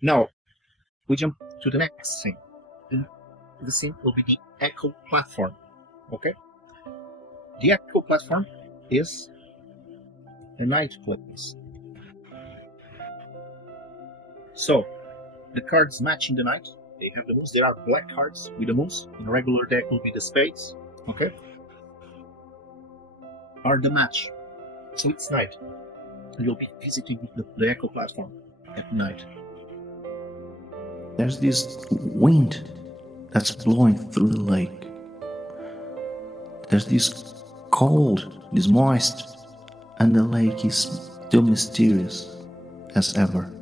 Now, we jump to the next scene. The scene will be the Echo platform. Okay? The Echo platform is a night place. So, the cards match in the night. They have the moons. There are black cards with the moons. In a regular deck will be the spades. Okay? Are the match. So it's night. You'll be visiting the Echo platform at night. There's this wind that's blowing through the lake. There's this cold, this moist, and the lake is still mysterious as ever.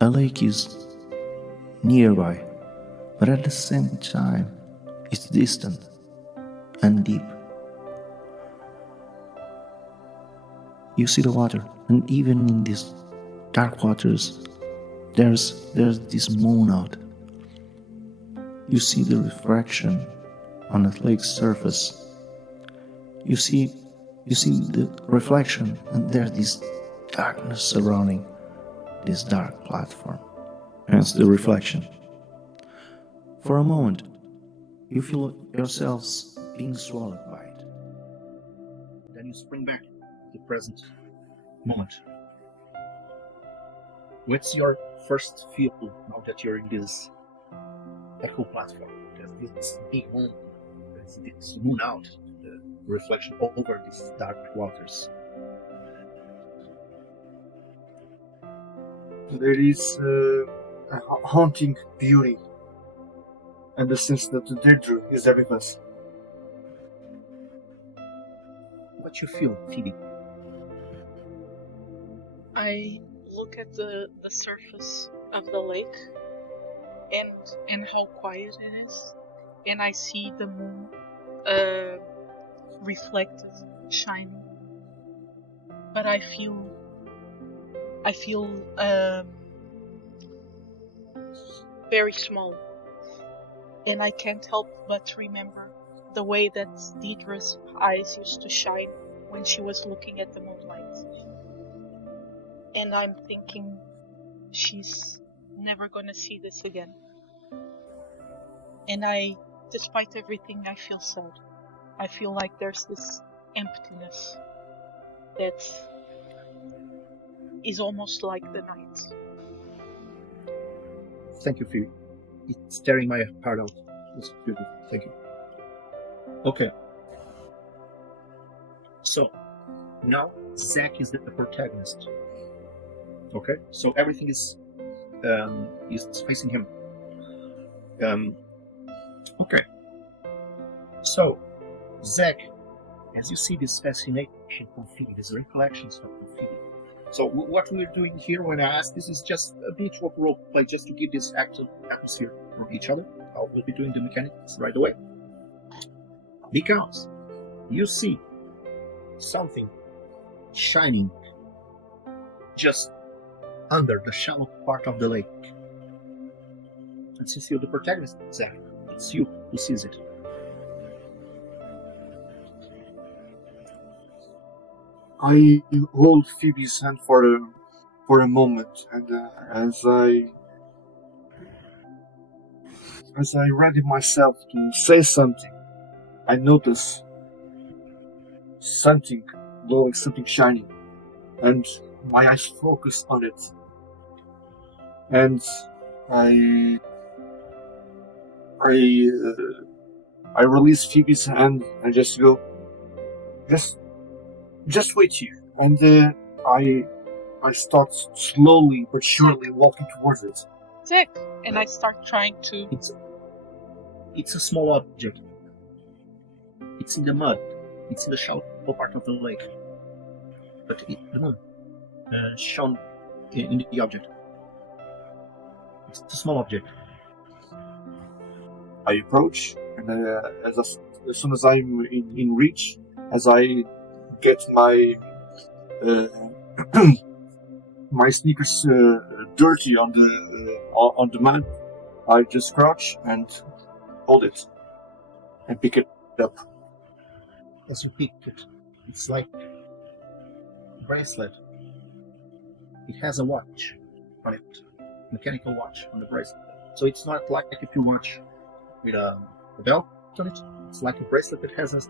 A lake is nearby, but at the same time, it's distant and deep. You see the water, and even in these dark waters, there's this moon out. You see the refraction on the lake's surface. You see the reflection, and there's this darkness surrounding this dark platform. Hence the reflection. For a moment, you feel yourselves being swallowed by it. Then you spring back to the present moment. What's your first feel now that you're in this Echo platform? There's this big moon, there's this moon out, the reflection over these dark waters. There is a haunting beauty, and the sense that the Deirdre is there with us. What you feel, Phoebe? I look at the surface of the lake and how quiet it is, and I see the moon reflected, shining. But I feel very small, and I can't help but remember the way that Deirdre's eyes used to shine when she was looking at the moonlight. And I'm thinking she's never gonna see this again. And despite everything, I feel sad. I feel like there's this emptiness that is almost like the night. Thank you, Phoebe. It's tearing my heart out. It's beautiful. Thank you. Okay. So, now Zack is the protagonist. Okay? So everything is facing him. Okay. So, Zack, as you see this fascination from Phoebe, these recollections from Phoebe. So what we're doing here when I ask this is just a bit of role play, just to give this atmosphere for each other. I will be doing the mechanics right away. Because you see something shining just under the shallow part of the lake. And since you're the protagonist, Zack, it's you who sees it. I hold Phoebe's hand for a moment, and as I ready myself to say something, I notice something glowing, something shining, and my eyes focus on it, and I release Phoebe's hand and just go, just wait here, and I start slowly but surely walking towards it. Zack, and I start trying to. It's a small object. It's in the mud. It's in the shallow part of the lake. But the moon shone in the object. It's a small object. I approach, and as soon as I'm in reach, as I get my my sneakers dirty on the mud, I just crouch and hold it and pick it up. As you pick it, it's like a bracelet. it has a watch on it, mechanical watch on the bracelet. So it's not like if you watch with a belt on it. It's like a bracelet that has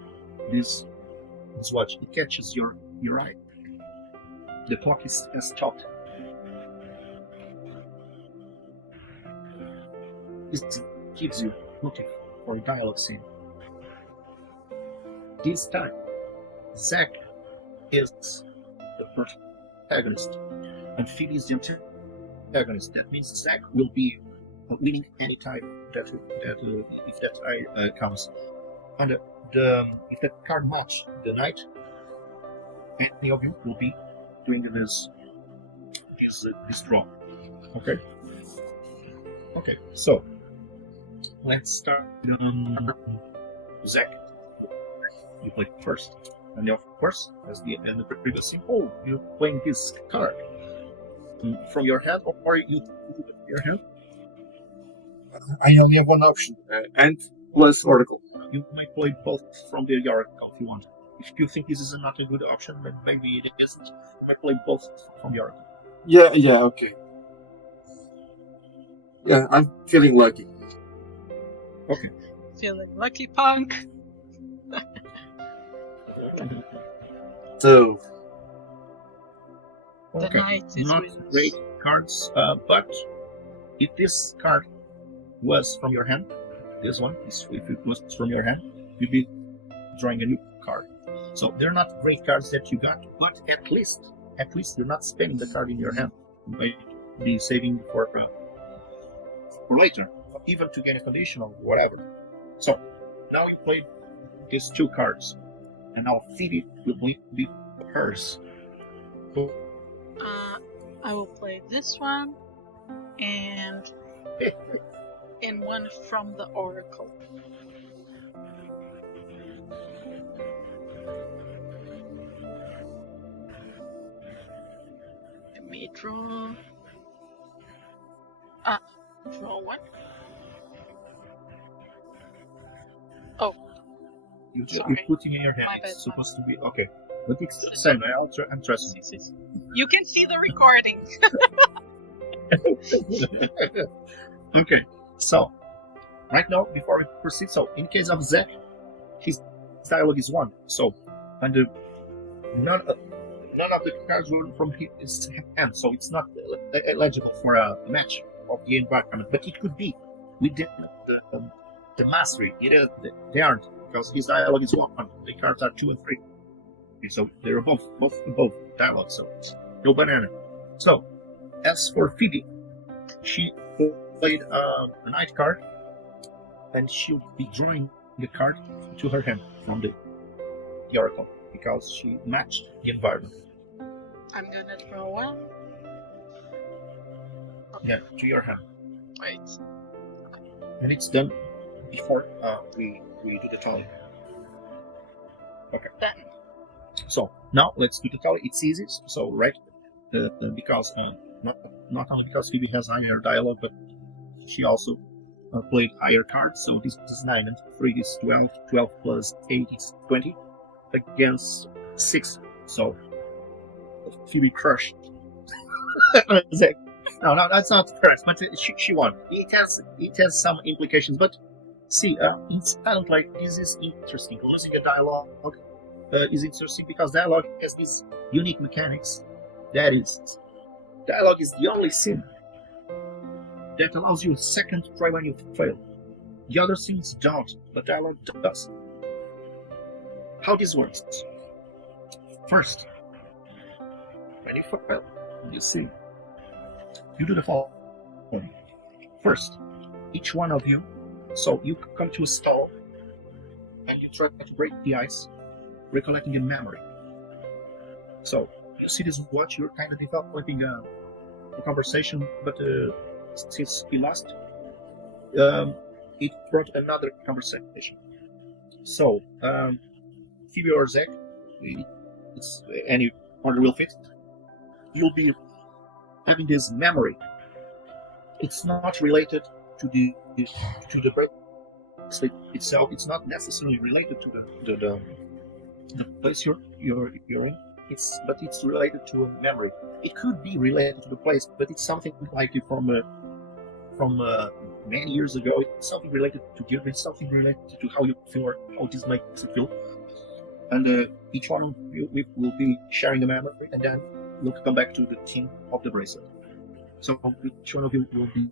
this watch. It catches your eye. The clock has stopped. This gives you looking for a dialogue scene. This time, Zack is the protagonist and Phoebe is the antagonist. That means Zack will be winning any time that if that eye comes. And if that card match the knight, any of you will be doing this draw. Okay. Okay. So let's start. Zack, you play first, and of course, as the previous scene, you're playing this card from your hand, or you your hand. I only have one option, and plus Oracle. You might play both from the Oracle if you want. If you think this is not a good option, then maybe it isn't. You might play both from the Oracle. Yeah, okay. Yeah, I'm feeling lucky. Okay. Feeling lucky, punk. So, The knight is not with us. great cards, but if this card was from your hand, this one, if it was from your hand, you'd be drawing a new card. So they're not great cards that you got, but at least you're not spending the card in your hand. You might be saving for later, even to gain a condition or whatever. So now you played these two cards, and now Phoebe will be hers. I will play this one and one from the Oracle. Let me draw. Draw one. Oh, You sorry. put it in your hand. My bad, It's supposed to be okay, but it's the same. I'm trusting. You can see the recording. Okay, so right now, before we proceed, so in case of Zack, his dialogue is 1. So, and none of the cards were from his hand, so it's not eligible for a match of the environment. But it could be within the mastery. They aren't, because his dialogue is 1. The cards are 2 and 3, so they're both dialogue. So no banana. So as for Phoebe, she played a knight card, and she'll be drawing the card to her hand from the Oracle because she matched the environment. I'm gonna draw one. Yeah, to your hand, Wait. and it's done before we do the tally. Okay. Then. So now let's do the tally. It's easy. So right, because not only because Phoebe has higher dialogue, but she also played higher cards. So this is 9 and 3 is 12. 12 plus 8 is 20 against 6. So Phoebe crushed. No, that's not correct. But she won. It has some implications. But see, in Silent Læke, this is interesting. Losing a dialogue is interesting because dialogue has these unique mechanics. That is, dialogue is the only scene that allows you a second try when you fail. The other scenes don't, but dialogue does. How this works? First, when you fail, you see, you do the following. First, each one of you, so you come to a stall and you try to break the ice, recollecting a memory. So you see this watch, you're kind of developing a conversation, but since he lost, it brought another conversation. So Phoebe or Zack, it's any order will fit. You'll be having this memory. It's not related to the bracelet itself. It's not necessarily related to the place you're in. it's related to a memory. It could be related to the place, but it's something like from many years ago. It's something related to Deirdre. It's something related to how you feel or how this makes you feel. And each one we will be sharing a memory, and then we'll come back to the theme of the bracelet. So which one of you will be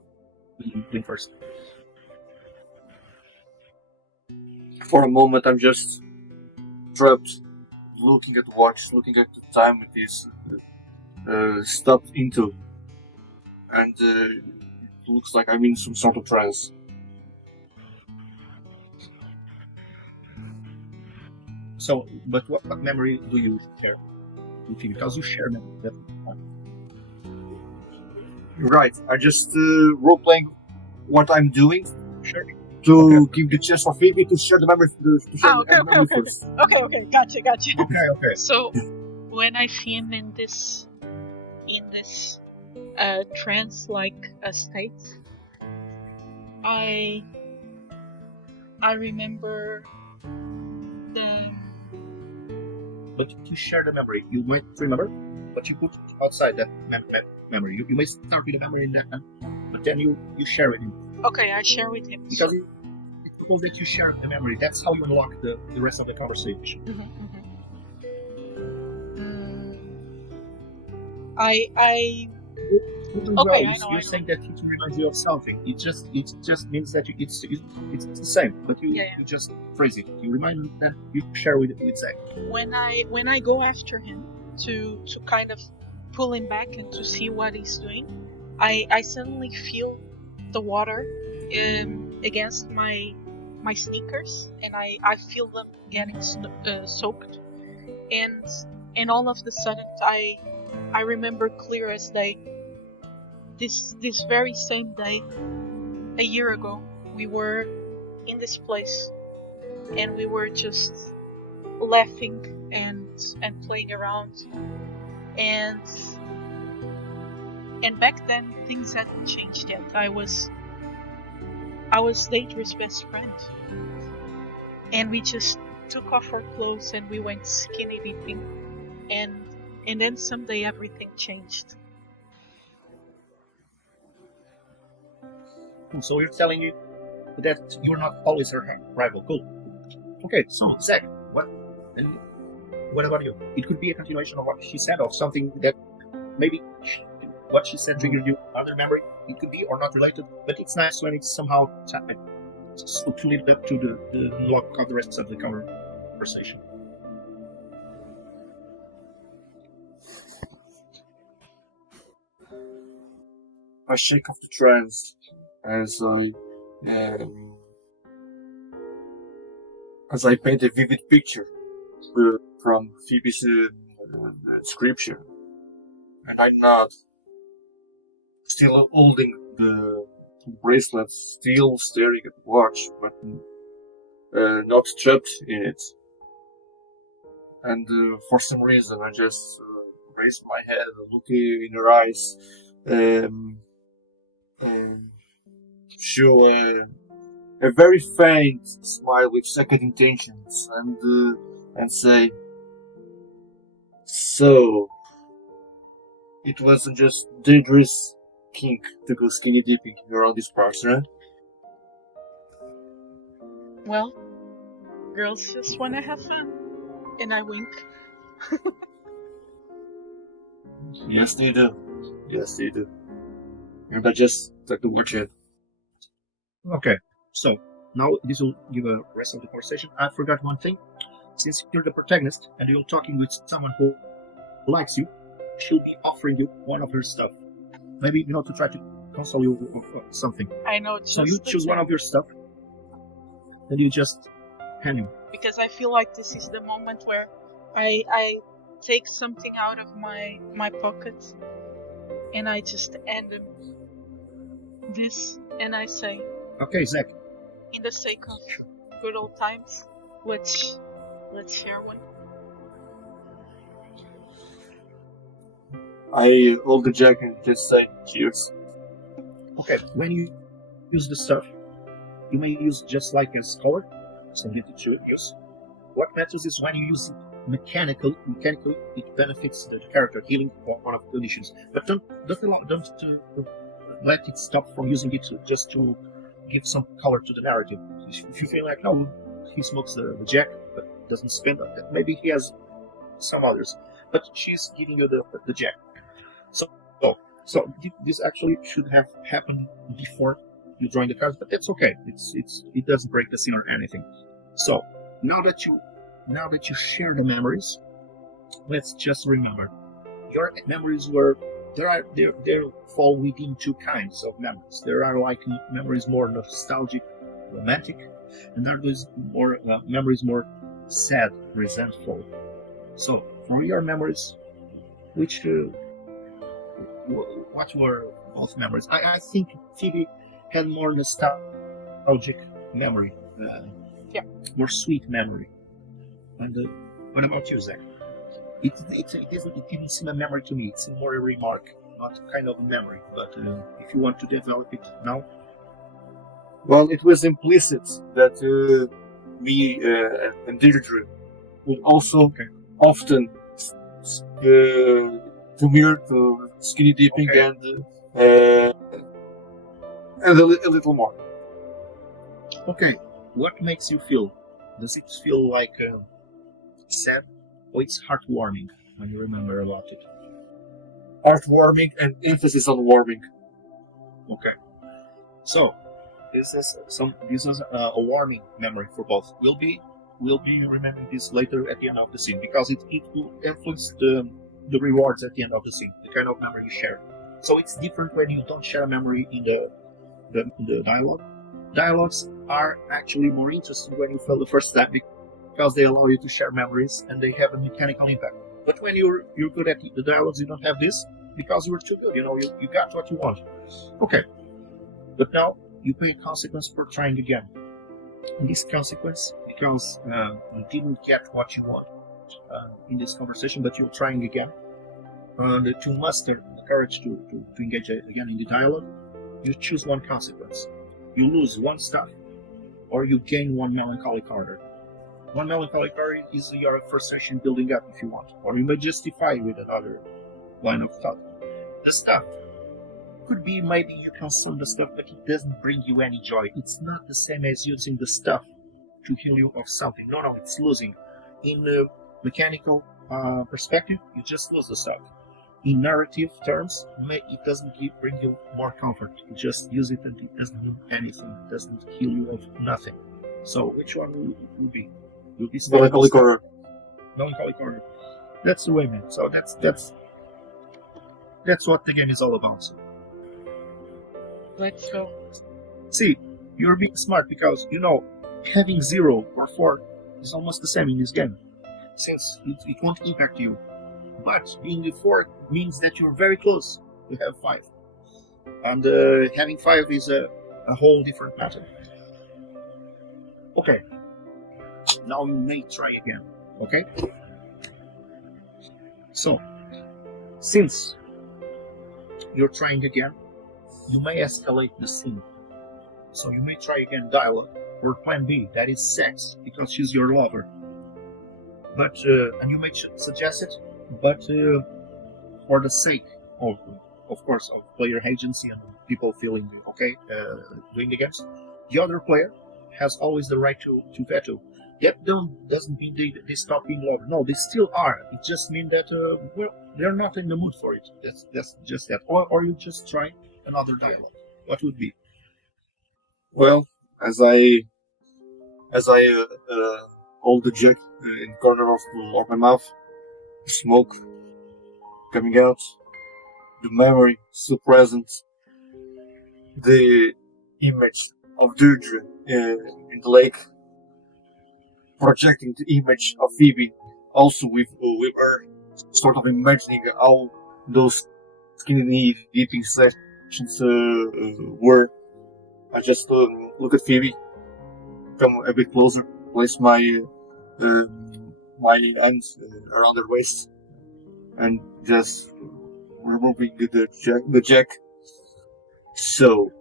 doing first? For a moment, I'm just trapped, looking at the watch, looking at the time it is stopped into, and it looks like I'm in some sort of trance. So, but what memory do you share with you? Because you share memory. That Right, I just role-playing what I'm doing sure. to give the chance for Phoebe to share the memory, Okay. first. Okay, gotcha. Okay. So, when I see him in this trance-like state, I remember the. But you share the memory. You might remember, but you put it outside that memory. You may start with the memory in that, but then you share it. Okay, I share with him. Because it's cool that you share the memory. That's how you unlock the rest of the conversation. I Okay, I know. You're saying that it reminds you of something. It just means that it's the same, but you just phrase it. You remind him and you share with Zack. When I go after him to kind of pull him back and to see what he's doing, I suddenly feel the water against my sneakers, and I feel them getting soaked, and all of a sudden I remember clear as day. This very same day, a year ago, we were in this place, and we were just laughing and playing around, and back then things hadn't changed yet. I was Deirdre's best friend, and we just took off our clothes and we went skinny dipping, and then someday everything changed. So you're telling me that you're not always her rival. Cool. Okay, so Zack, what about you? It could be a continuation of what she said, or something that maybe what she said triggered you other memory. It could be or not related, but it's nice when it's somehow tied to lead up to the unlock of the rest of the conversation. I shake off the trance as I paint a vivid picture from Phoebe's description, and I nod, still holding the bracelet, still staring at the watch, but not trapped in it. And for some reason, I just raise my head, look in her eyes, show a very faint smile with second intentions, and say, "So, it wasn't just Deirdre's kink to go skinny dipping around these parts, right?" Well, girls just wanna have fun, and I wink. Yes, they do. And I just took the watch it. Okay, so now this will give a rest of the conversation. I forgot one thing. Since you're the protagonist and you're talking with someone who likes you, she'll be offering you one of her stuff. Maybe, to try to console you or something. I know. So you choose one of your stuff, and you just hand him. Because I feel like this is the moment where I take something out of my pocket, and I just hand him this, and I say, "Okay, Zack. in the sake of good old times, let's share one." I hold the jacket and just say, "Cheers." Okay, when you use the stuff, you may use just like as color, something to use. What matters is when you use it mechanically, it benefits the character healing one of the conditions. But don't let it stop from using it just to give some color to the narrative. If you feel like, no, he smokes the jack, but doesn't spend on that, maybe he has some others. But she's giving you the jack. So this actually should have happened before you drawing the cards, but that's okay. It doesn't break the scene or anything. So now that you share the memories, let's just remember your memories were they fall within two kinds of memories. There are like memories more nostalgic, romantic, and there is more memories more sad, resentful. So for your memories, what were both memories? I think Phoebe had more nostalgic memory, more sweet memory. And what about you, Zack? It didn't seem a memory to me. It seemed more a remark, not kind of a memory. But if you want to develop it now, Well, it was implicit that me and Deirdre would also often come here to skinny dipping and a little more. okay. What makes you feel? Does it feel like sad, or it's heartwarming when you remember about it? Heartwarming and emphasis on warming. Okay. So this is a warming memory for both. We'll be remembering this later at the end of the scene because it will influence the rewards at the end of the scene, the kind of memory you share. So it's different when you don't share a memory in the dialogue. Dialogues are actually more interesting when you fail the first time because they allow you to share memories and they have a mechanical impact. But when you're good at the dialogues, you don't have this because you were too good. You got what you want. Okay. But now you pay a consequence for trying again. And this consequence, because you didn't get what you want in this conversation, but you're trying again, and to muster the courage to engage again in the dialogue, you choose one consequence. You lose one stuff, or you gain one melancholic order. One melancholic order is your frustration building up if you want, or you may justify with another line of thought. The stuff could be maybe you consume the stuff, but it doesn't bring you any joy. It's not the same as using the stuff to heal you of something. No, it's losing. In a mechanical perspective, you just lose the stuff. In narrative terms, it doesn't bring you more comfort. You just use it and it doesn't do anything. It doesn't heal you of nothing. So which one will be? Will be Melancholic order. Melancholic order. That's the way, man. So that's what the game is all about. So. Let's go. See, you're being smart because having 0 or 4 is almost the same in this game, since it won't impact you. But being the 4 means that you're very close to have 5. And having 5 is a whole different matter. Okay. Now you may try again. Okay? So, since you're trying again, you may escalate the scene. So you may try again dialogue, or plan B, that is sex, because she's your lover. But, and you may suggest it, but for the sake of course, of player agency and people feeling okay doing the games, the other player has always the right to veto. That doesn't mean they stop being lovers. No, they still are. It just means that they're not in the mood for it. That's just that. Or you just try another dialogue. What would be? Well, as I hold the jug in the corner of my mouth, the smoke coming out, the memory still present, the image of Deirdre in the lake, projecting the image of Phoebe, also with her, sort of imagining how those skinny dipping sessions were. I just look at Phoebe, come a bit closer, place my hands around her waist, and just removing the jack. So,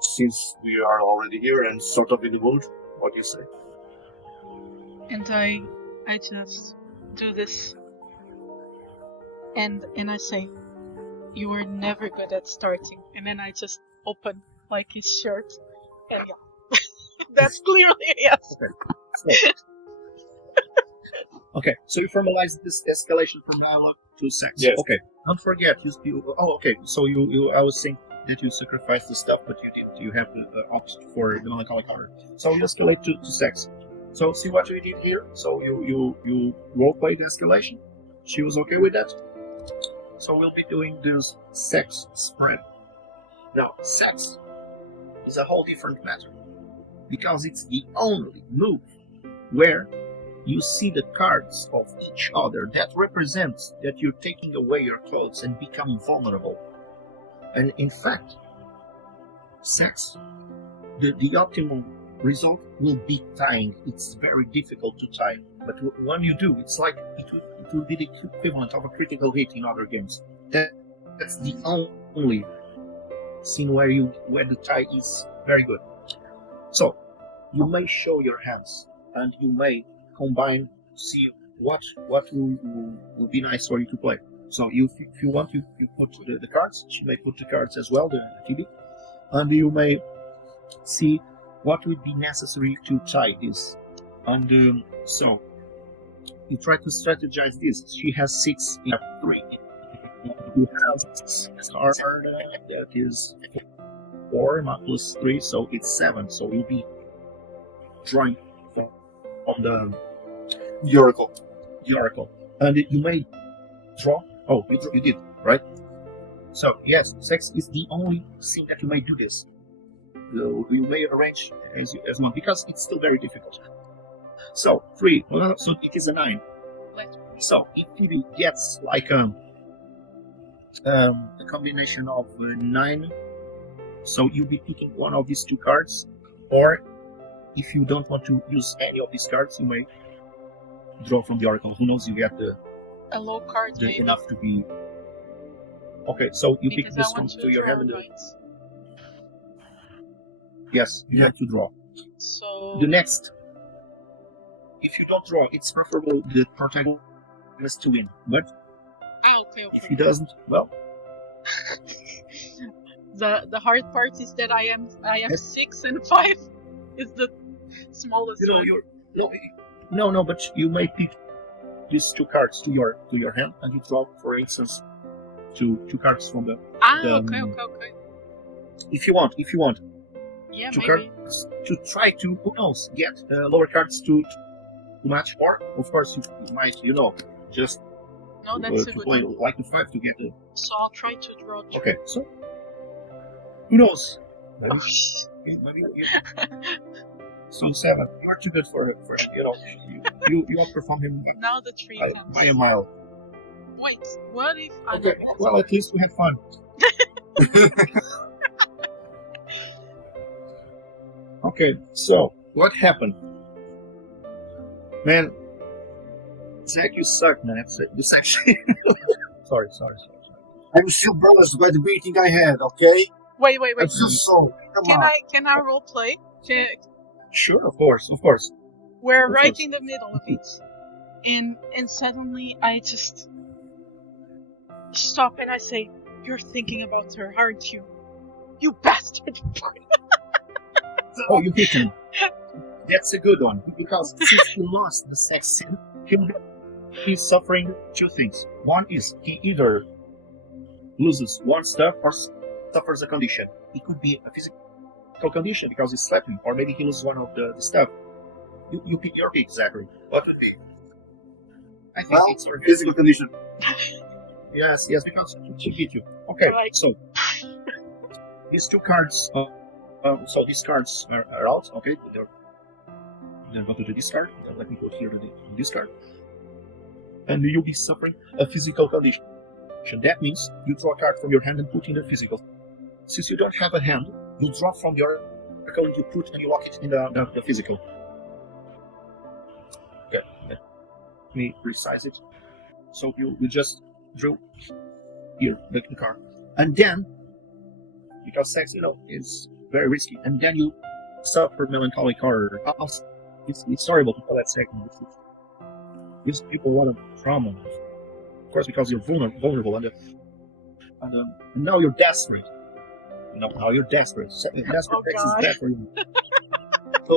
since we are already here and sort of in the mood, what do you say? And I I just do this, and I say, "You are never good at starting." And then I just open like his shirt, and yeah, that's clearly a yes. Okay, so you formalize this escalation from dialogue to sex. Yes. Okay, don't forget. Okay. So you. I was saying that you sacrificed the stuff, but you didn't. You have to opt for the melancholic horror. So you escalate to sex. So see what we did here. So you role play the escalation. She was okay with that. So we'll be doing this sex spread. Now, sex is a whole different matter because it's the only move where you see the cards of each other. That represents that you're taking away your clothes and become vulnerable. And in fact, sex, the optimal result will be tying. It's very difficult to tie, but when you do, it's like it will be the equivalent of a critical hit in other games. That's the only scene where the tie is very good. So you may show your hands, and you may combine, see what will be nice for you to play. So if you want, you put the cards. She may put the cards as well, the TB, and you may see what would be necessary to tie this. And so you try to strategize this. She has 6, you have 3. You have a card that is 4 plus 3, so it's 7. So you'll be drawing from the Oracle. And you may draw. Oh, you did, right? So yes, sex is the only thing that you may do this. You may arrange as one because it's still very difficult. So 3, so it is a 9. So if he gets like a combination of 9, so you'll be picking one of these 2 cards, or if you don't want to use any of these cards, you may draw from the Oracle. Who knows? You get a low card enough to be. Okay, so you pick because this one to your hand. Yes, you have to draw. So the next, if you don't draw, it's preferable the protagonist to win. But okay. If he doesn't, well. The hard part is that I am 6 and 5 is the smallest. No, but you may pick these 2 cards to your hand, and you draw, for instance, 2 cards from the. Okay. If you want. Yeah, 2 maybe. cards to try to, who knows, get lower cards to match, or of course you might, just no, that's to a good play one. like the 5 to get the. So I'll try to draw 2. Okay, so who knows? Maybe, maybe so 7. You are too good for you outperform him Now the 3 comes. by a mile. Wait, what if I Okay, well, at least we had fun. Okay, so what happened? Man, Zack, you suck, man. You suck. Sorry. I'm still bruised by the beating I had, okay? Wait. I'm so sorry. Come on. Can I role play? Sure, of course. We're right in the middle of it, and suddenly I just stop and I say, "You're thinking about her, aren't you? You bastard!" Oh, you hit him. That's a good one, because since he lost the sex scene, he's suffering 2 things. One is he either loses one stuff or suffers a condition. It could be a physical condition because he's slapping, or maybe he loses one of the stuff. You pick your pick, Zachary. What would be? I think it's a physical condition. Yes, because she beat you. Okay, right. So these 2 cards. So these cards are out. Okay, they're going to the discard. Let me go here to the discard, and you'll be suffering a physical condition. That means you draw a card from your hand and put in the physical. Since you don't have a hand, you draw from your oracle and you lock it in the physical. Okay, let me resize it. So you just drew here the card, and then because sex, is very risky, and then you suffer melancholic horror. It's horrible to call that second. gives people a lot of trauma. Of course, because you're vulnerable, and now you're desperate. Now you're desperate. Desperate Oh, sex is God. bad for you. So,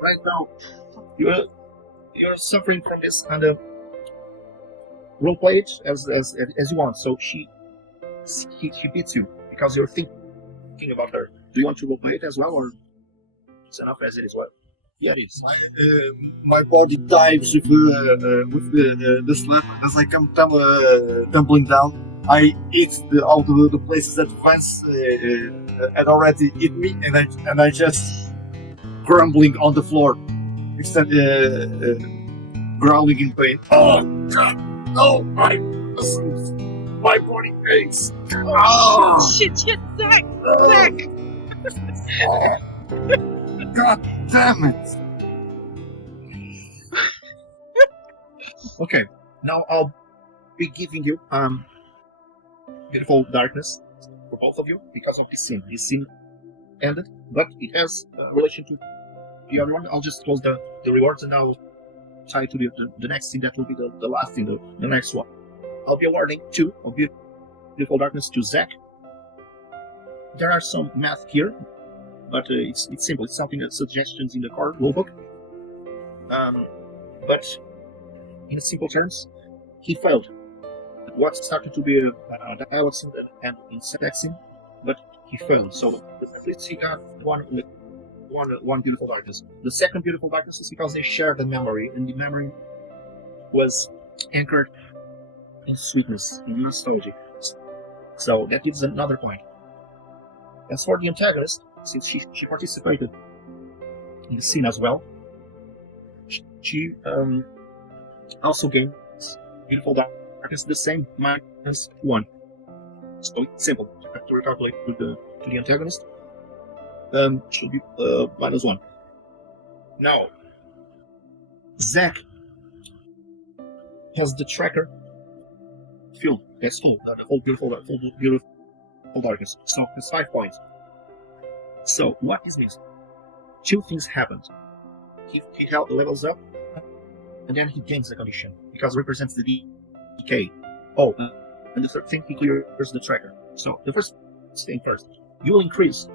right now, you're suffering from this, and roleplay it as you want. So she beats you because you're thinking about her. Do you want to roleplay it as well, or it's enough as it is? Well, yeah, it is. My body dives with the slap as I come tumbling down. I eat all the places that Vance had already eaten me, and I just crumbling on the floor, instead growling in pain. Oh God! No, my muscles, my body aches. Oh, Shit, Zack! God damn it! Okay, now I'll be giving you beautiful darkness for both of you because of this scene. This scene ended, but it has relation to the other one. I'll just close the rewards and I'll tie to the next scene. That will be the last scene, the next one. I'll be awarding 2 of beautiful darkness to Zack. There are some math here, but it's simple. It's something that suggestions in the card rulebook. But in simple terms, he failed. What started to be a dialogue scene and in syntax scene, but he failed. So at least he got one beautiful darkness. The second beautiful darkness is because they shared the memory, and the memory was anchored in sweetness, in nostalgia. So that gives another point. As for the antagonist, since she participated in the scene as well, she also gains beautiful darkness, the same -1. So it's simple. You have to recalculate to the antagonist. Should be -1. Now, Zack has the tracker filled. That's full. The whole beautiful darkness. So it's 5 points. So what this means? 2 things happened. He held the levels up, and then he gains the condition because it represents the decay. Oh, and the third thing, he clears the tracker. So the first thing first, you will increase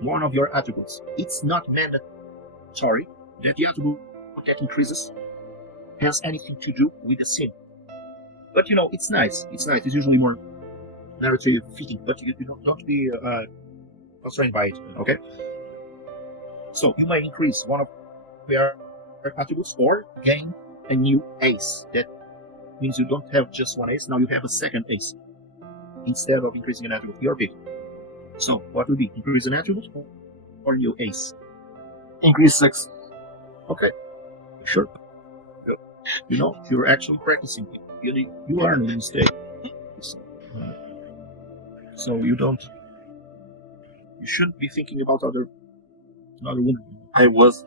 one of your attributes. It's not mandatory that the attribute that increases has anything to do with the scene. But it's nice. It's nice. It's usually more narrative fitting, but you don't be constrained by it. Okay. So you may increase one of your attributes or gain a new ace. That means you don't have just one ace. Now you have a second ace instead of increasing an attribute. Your pick. So what would be increase an attribute or new ace? Increase 6. Okay. Sure. You're actually practicing. You learn when you stay. So you shouldn't be thinking about another woman. I was.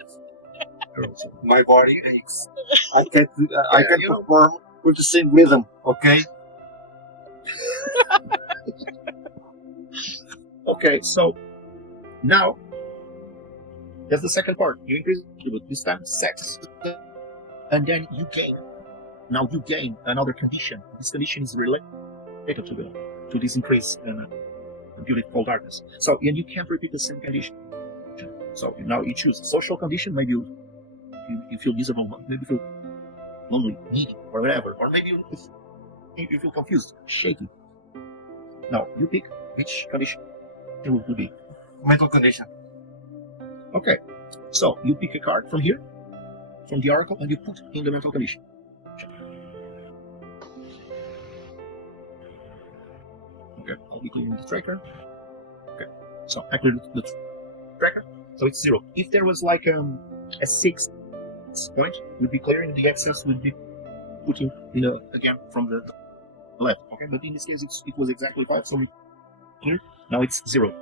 My body aches. I can't perform with the same rhythm. Okay. Okay, so now that's the second part. You increase this time sex, and then you gain. Now you gain another condition. This condition is related to this increase in beautiful darkness. So and you can't repeat the same condition. So now you choose social condition. Maybe you feel miserable. Maybe you feel lonely, needy, or whatever. Or maybe you feel confused, shaky. Now you pick which condition it will be. Mental condition. Okay, so you pick a card from here, from the oracle, and you put in the mental condition. Okay, I'll be clearing the tracker. Okay, so I cleared the tracker, so it's 0. If there was like a 6 point, we'd be clearing the excess, we'd be putting again from the left. Okay, but in this case it was exactly 5, so we cleared. Now it's 0.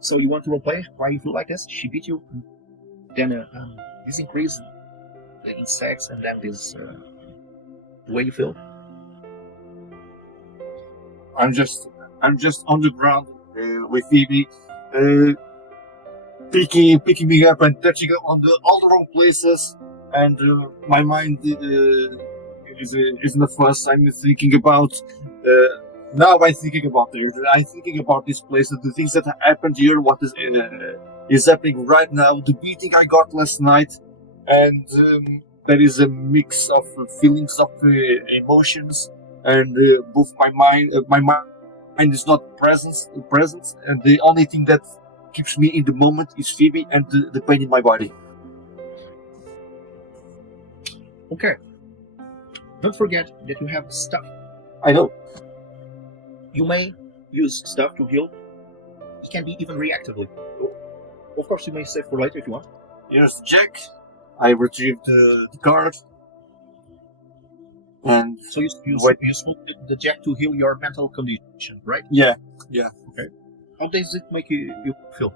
So you want to roleplay why you feel like this? She beat you, then this increase in sex, and then this the way you feel. I'm just on the ground with Phoebe. picking me up and touching on all the wrong places, and my mind is in the fuss. I'm thinking about now. I'm thinking about Deirdre. I'm thinking about this place, the things that happened here, what is happening right now, the beating I got last night, and there is a mix of feelings of emotions, and both my mind is not present, and the only thing that keeps me in the moment is Phoebe and the pain in my body. Okay. Don't forget that you have stuff. I know. You may use stuff to heal. It can be even reactively. Of course, you may save for later if you want. Here's Jack. I retrieved the card. And So you smoked the Jack to heal your mental condition, right? yeah. Okay. How does it make you feel?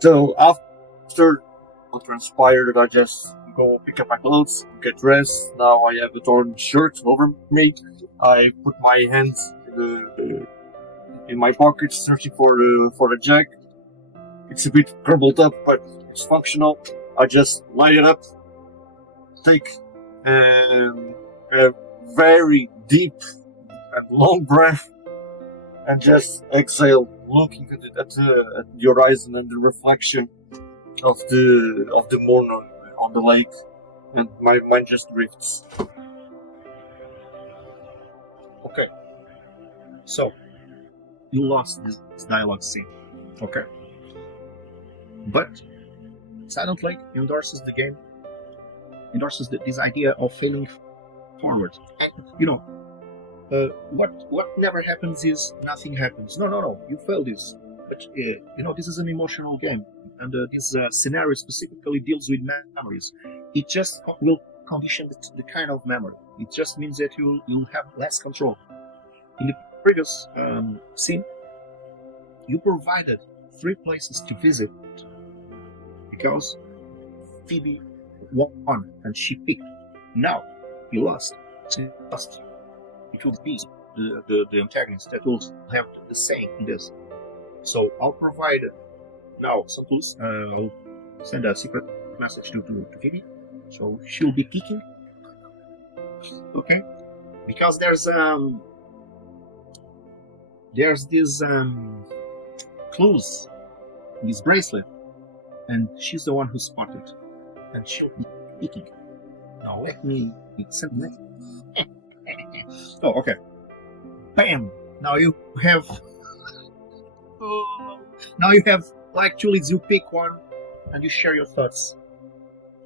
So after what transpired, I just go pick up my clothes, get dressed. Now I have a torn shirt over me. I put my hands in my pockets, searching for the Jack. It's a bit crumbled up, but it's functional. I just light it up, take a very deep and long breath, and just exhale, looking at the horizon and the reflection of the moon on the lake, and my mind just drifts. Okay. So, you lost this dialogue scene. Okay. But Silent Lake endorses the game, endorses this idea of failing forward. You know, what never happens is nothing happens. No. You failed this. But, this is an emotional game. And this scenario specifically deals with memories. It just will condition the kind of memory. It just means that you'll have less control. In the previous scene, you provided 3 places to visit because Phoebe won and she picked. Now you lost. So you lost. It will be the antagonist that will have the same in this. So I'll provide now some clues. I'll send a secret message to Phoebe. So she'll be picking. Okay? Because there's these clues in this bracelet, and she's the one who spotted, and she'll be picking. Now let me send it. Oh, okay. Bam! Now you have. Now you have like 2 leads. You pick one, and you share your thoughts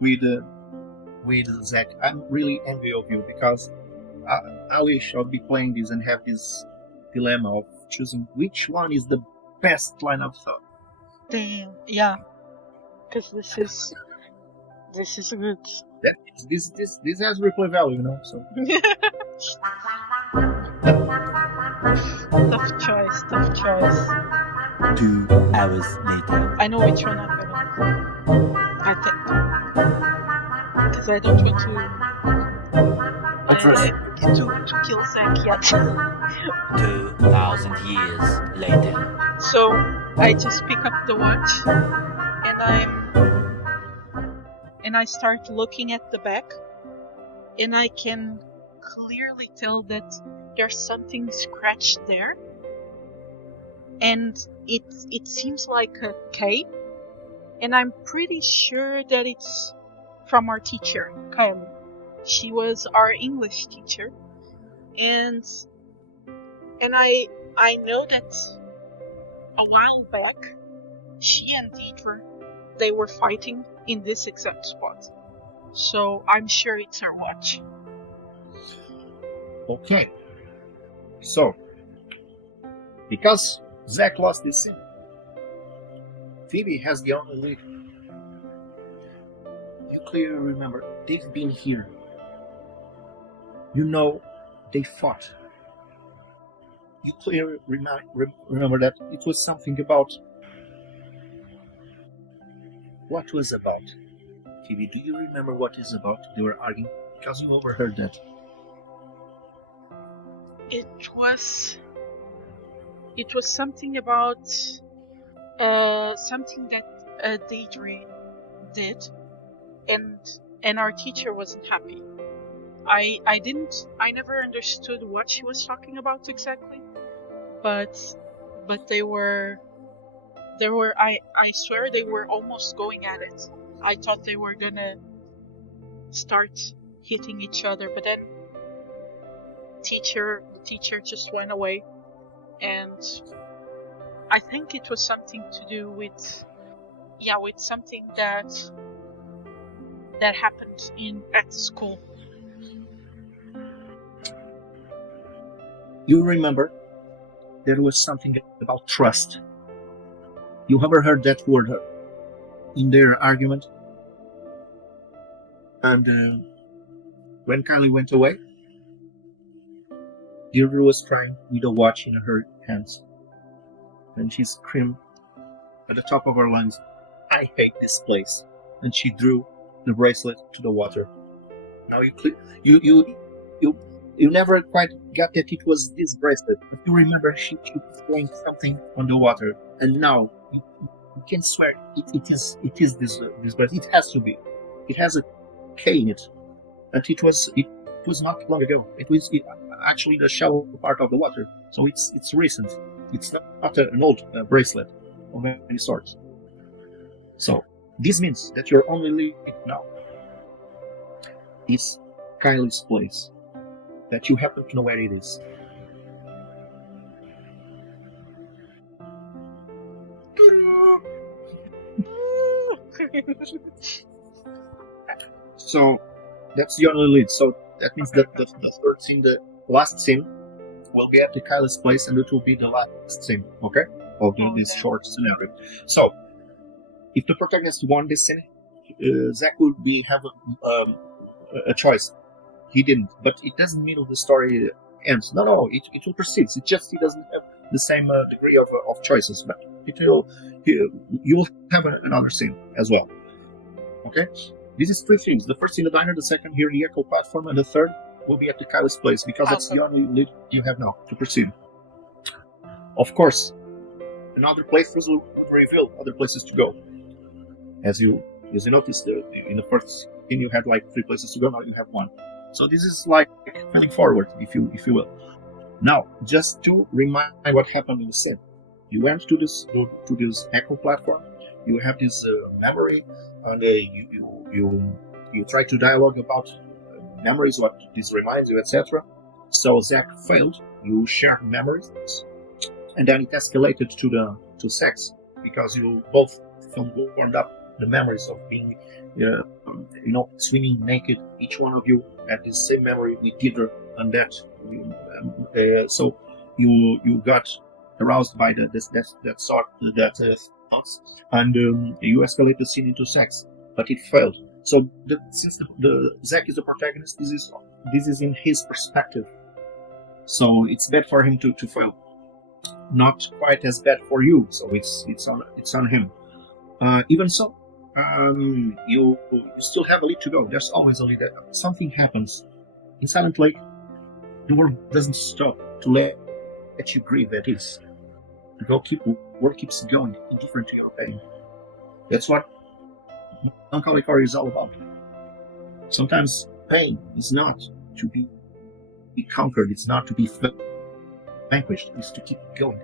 with Zack. I'm really envy of you because I wish I'd be playing this and have this dilemma of choosing which one is the best line of thought. Damn. Yeah. Because this is good. This has replay value, So Tough choice. 2 hours later. I know which one I'm gonna. I think because I don't want to kill Zack yet. 2,000 years later. So I just pick up the watch and I start looking at the back, and I can clearly tell that there's something scratched there, and it seems like a K, and I'm pretty sure that it's from our teacher, Kylie. She was our English teacher, and I know that a while back she and Deirdre, they were fighting in this exact spot. So I'm sure it's her watch. okay. So because Zack lost this scene, Phoebe has the only lead. You clearly remember they've been here. You know they fought. You clearly remember that it was something about. What was about? Phoebe, do you remember what is about? They were arguing because you overheard that. It was something about something that Deirdre did, and our teacher wasn't happy. I never understood what she was talking about exactly, but they were I swear they were almost going at it. I thought they were gonna start hitting each other, but then the teacher just went away, and I think it was something to do with something that happened at the school. You remember there was something about trust. You ever heard that word in their argument? And when Kylie went away, Deirdre was crying with a watch in her hands. And she screamed at the top of her lungs, "I hate this place." And she drew the bracelet to the water. Now you never quite got that it was this bracelet, but you remember she was playing something on the water, and now you can swear it is this bracelet. It has to be. It has a K in it, and it was not long ago. It was actually the shallow part of the water, so it's recent. It's not an old bracelet of any sort. So this means that your only lead now is Kylie's place. That you happen to know where it is. So that's the only lead. So that means that the third scene, the last scene, will be at the Kylie's place, and it will be the last scene, okay? Of this short scenario. So if the protagonist won this scene, Zack would have a choice. He didn't, but it doesn't mean the story ends. No, it will proceed. It's just he doesn't have the same degree of choices, but you will have another scene as well. Okay, this is three things: the first in the diner, the second here in the Echo platform, and the third will be at the Kylie's place, because that's the only lead you have now to proceed. Of course, another playthroughs will reveal other places to go. As you noticed, in the first scene you had like 3 places to go. Now you have 1. So this is like feeling forward, if you will. Now, just to remind what happened in the scene, you went to this Echo platform. You have this memory, and you try to dialogue about memories, what this reminds you, etc. So Zack failed. You shared memories, and then it escalated to sex, because you both warmed up the memories of being, swimming naked. Each one of you had the same memory with Deirdre, and that. So you got aroused by thoughts, and you escalate the scene into sex, but it failed. So since the Zack is the protagonist, this is in his perspective. So it's bad for him to fail. Not quite as bad for you. So it's on him. Even so, you still have a lead to go. There's always a lead. Something happens in Silent Lake. The world doesn't stop to let you grieve. That is, the world keeps going, indifferent to your pain. That's what melancholic horror is all about. Sometimes pain is not to be conquered. It's not to be vanquished. It's to keep going.